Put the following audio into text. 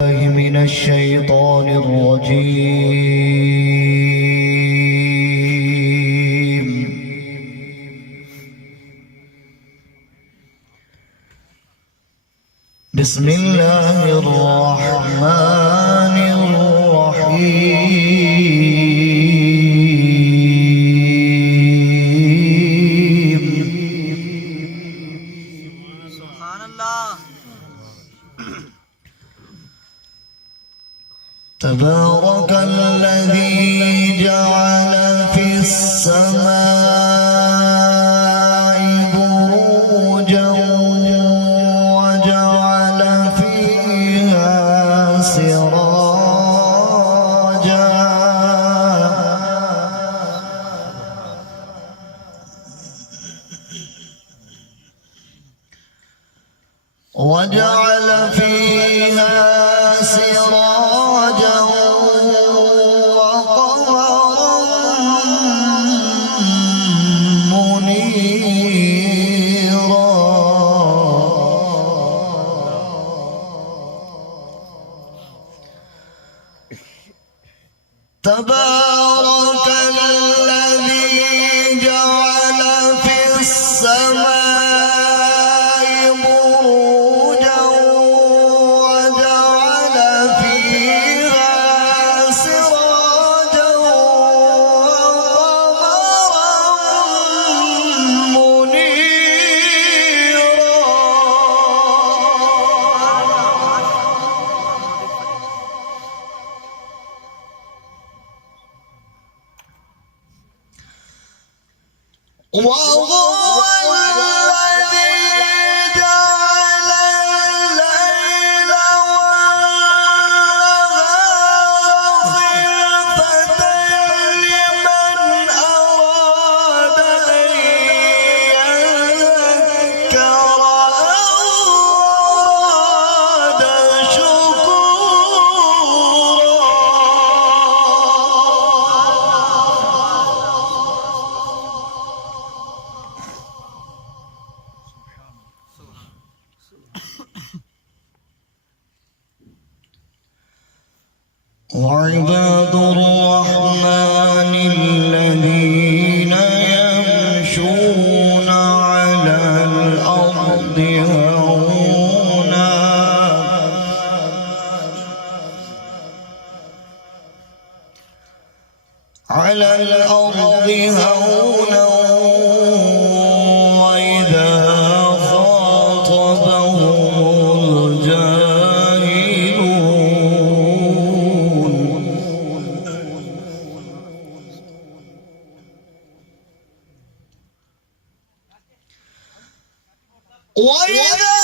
من الشيطان الرجيم. بسم الله الرحمن الرحيم. سبحان الله. تبارك الذي جعل في السماء بروجا وجعل فيها سراجا وقمرا منيرا. تبارك الذي جعل في السماء بروجا وجعل فيها سراجا وقمرا منيرا. وهو الذي جعل الليل والنهار خلفة لمن أراد أن يذكر أو أراد شكورا. وعباد الرحمن الذين يمشون على الأرض هونا وإذا خاطبهم الجاهلون وإذا